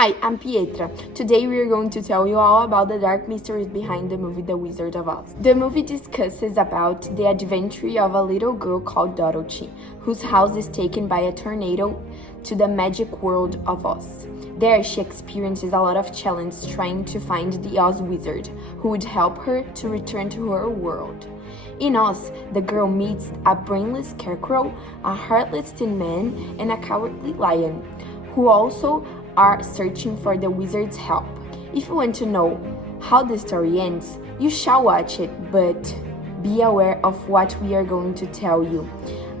Hi, I'm Pietra. Today we are going to tell you all about the dark mysteries behind the movie The Wizard of Oz. The movie discusses about the adventure of a little girl called Dorothy, whose house is taken by a tornado to the magic world of Oz. There she experiences a lot of challenge trying to find the Oz wizard, who would help her to return to her world. In Oz, the girl meets a brainless scarecrow, a heartless tin man, and a cowardly lion, who also are searching for the wizard's help. If you want to know how the story ends, you shall watch it, but be aware of what we are going to tell you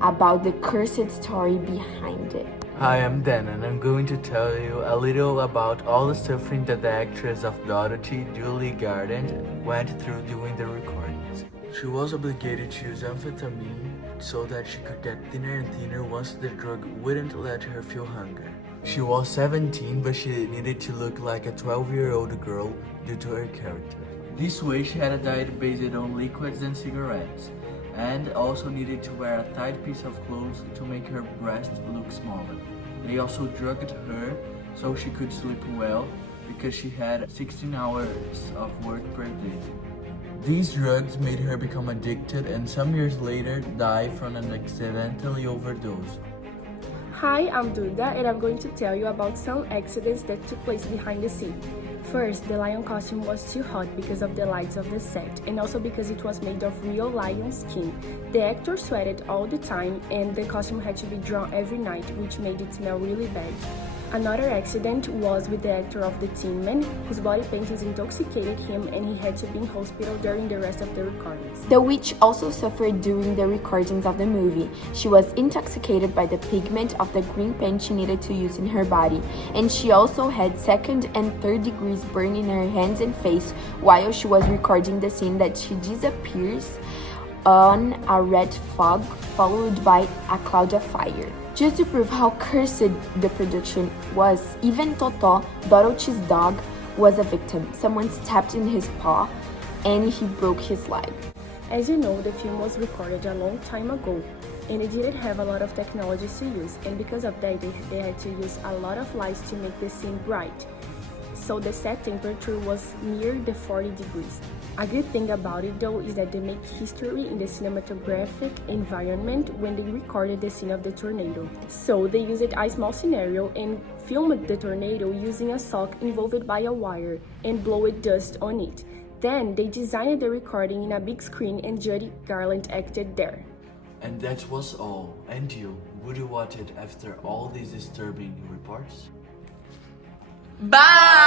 about the cursed story behind it. Hi, I'm Dan, and I'm going to tell you a little about all the suffering that the actress of Dorothy, Julie Garland, went through during the recordings. She was obligated to use amphetamine so that she could get thinner and thinner once the drug wouldn't let her feel hunger. She was 17, but she needed to look like a 12-year-old girl due to her character. This way, she had a diet based on liquids and cigarettes, and also needed to wear a tight piece of clothes to make her breast look smaller. They also drugged her so she could sleep well because she had 16 hours of work per day. These drugs made her become addicted and some years later die from an accidentally overdose. Hi, I'm Eduarda, and I'm going to tell you about some accidents that took place behind the scene. First, the lion costume was too hot because of the lights of the set, and also because it was made of real lion skin. The actor sweated all the time, and the costume had to be drawn every night, which made it smell really bad. Another accident was with the actor of the Tin Man, whose body paintings intoxicated him and he had to be in hospital during the rest of the recordings. The witch also suffered during the recordings of the movie. She was intoxicated by the pigment of the green paint she needed to use in her body, and she also had second and third degrees burn in her hands and face while she was recording the scene that she disappears on a red fog followed by a cloud of fire. Just to prove how cursed the production was, even Toto, Dorothy's dog, was a victim. Someone stepped in his paw and he broke his leg. As you know, the film was recorded a long time ago, and it didn't have a lot of technologies to use, and because of that, they had to use a lot of lights to make the scene bright. So the set temperature was near the 40 degrees. A good thing about it though is that they make history in the cinematographic environment when they recorded the scene of the tornado. So they used a small scenario and filmed the tornado using a sock involved by a wire and blowed dust on it. Then they designed the recording in a big screen and Judy Garland acted there. And that was all. And you, would you watch it after all these disturbing reports? Bye!